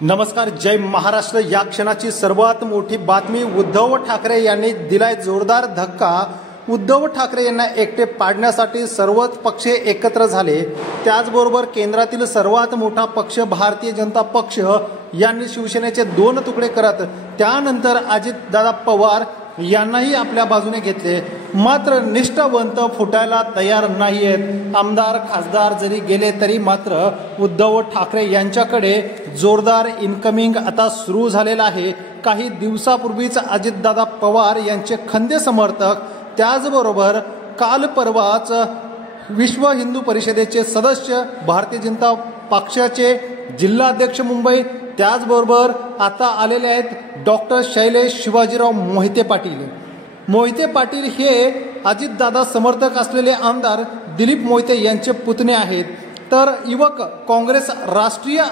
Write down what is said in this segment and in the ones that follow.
नमस्कार, जय महाराष्ट्र। या क्षणाची सर्वात मोठी बातमी, उद्धव ठाकरे यांनी दिलाय जोरदार धक्का। उद्धव ठाकरे यांना एकटे पाडण्यासाठी सर्वच पक्ष एकत्र झाले। त्याचबरोबर केंद्रातील सर्वात मोठा पक्ष भारतीय जनता पक्ष यांनी शिवसेनेचे 2 तुकडे करत त्यानंतर अजितदादा पवार यांनाही आपल्या बाजूने घेतले। मात्र निष्ठावंत फुटायला तयार नाहीयेत। आमदार खासदार जरी गेले तरी मात्र उद्धव ठाकरे यांच्याकडे जोरदार इनकमिंग आता सुरू झालेला आहे। काही दिवसापूर्वीच अजितदादा पवार यांचे खंदे समर्थक, त्याचबरोबर काल परवाच विश्व हिंदू परिषदेचे सदस्य, भारतीय जनता पक्षाचे जिल्हाध्यक्ष मुंबई, त्याचबरोबर आता आलेले आहेत डॉक्टर शैलेश शिवाजीराव मोहिते पाटील। मोहिते पाटील हे अजितदादा समर्थक असलेले आमदार दिलीप मोहिते यांचे पुतणे आहेत। तर युवक काँग्रेस राष्ट्रीय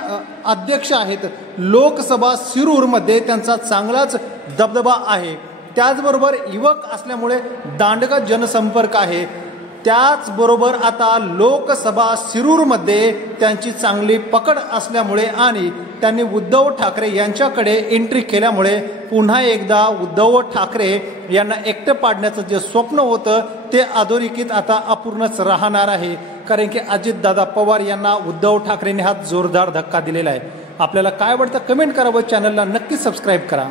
अध्यक्ष आहेत। लोकसभा शिरूरमध्ये त्यांचा चांगलाच दबदबा आहे। त्याचबरोबर युवक असल्यामुळे दांडगा जनसंपर्क आहे। त्याचबरोबर आता लोकसभा शिरूरमध्ये त्यांची चांगली पकड असल्यामुळे आणि त्यांनी उद्धव ठाकरे यांच्याकडे एंट्री केल्यामुळे पुन्हा एकदा उद्धव ठाकरे यांना एकटे पाडण्याचं जे स्वप्न होतं ते अधोरेखित आता अपूर्णच राहणार आहे। कारण की अजितदादा पवार यांना उद्धव ठाकरेंनी हा जोरदार धक्का दिलेला आहे। आपल्याला काय वाटतं कमेंट करा व चॅनलला नक्की सबस्क्राईब करा।